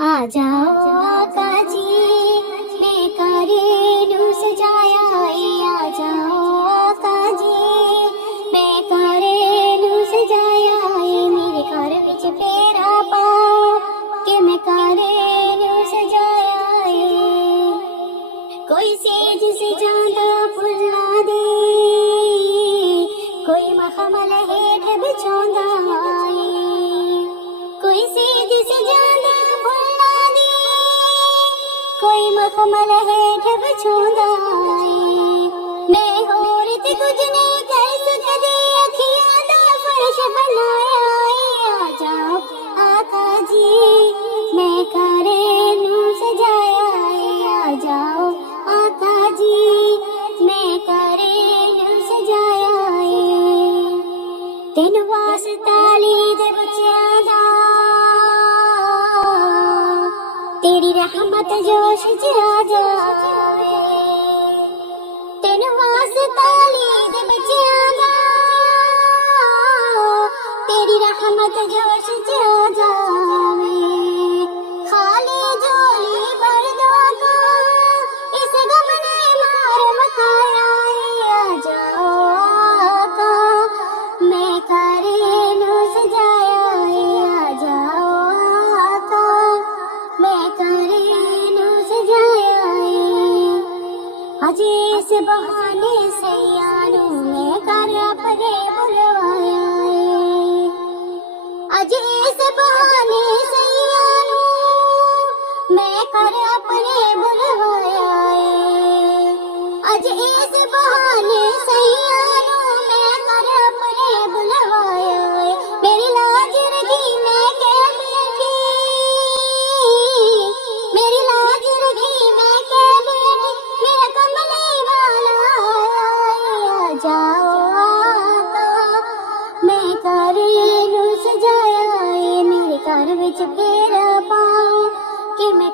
आ जाओ आका जी, मैं करेलू सजाया है। आ जाओ आका जी, मैं करेलू सजाया है। मेरे घर विच फेरा पाओ कि मैं करेलू सजाया है। कोई सेज से जांदा फुल्ला दे, कोई मखमल हेठ बिछांदा है। कोई सेज से जांदा फुल्ला दे, कोई मखमल हेठ बिछांदा है। मैं होर ते कुछ नहीं कर सकदी, अखियां दा फर्श बनाया है। आ जाओ आका जी, मैं करेलू सजाया है। आ जाओ आका जी, मैं करेलू सजाया है। तेन वास्ता ली दे बच्चियां दा, तेरी रहमत जोश च आ जावे। तेन वास्ता ली दे बच्चियां दा, तेरी रहमत जोश च आ जावे। खाली झोली भर दो का, इस गम ने मार मकाया है। आ जाओ आका, मैं करेलू सजाया है। आ जाओ आका, मैं करेलू सजाया है। अज इस बहाने सैयानू मैं कर अपने बुलवाया है। अज इस बहाने सैयानू मैं कर अपने बुलवाया है। अज इस बहाने सैयानू मैं कर अपने बुलवाया है। मेरी लाज रखी मैं कैद रखी, मेरी लाज रखी मैं कैद रखी, मेरा कमले वाला आया। आ जाओ आका, मैं करेलू सजाया है। मेरे घर विच फेरा पाओ कि मैं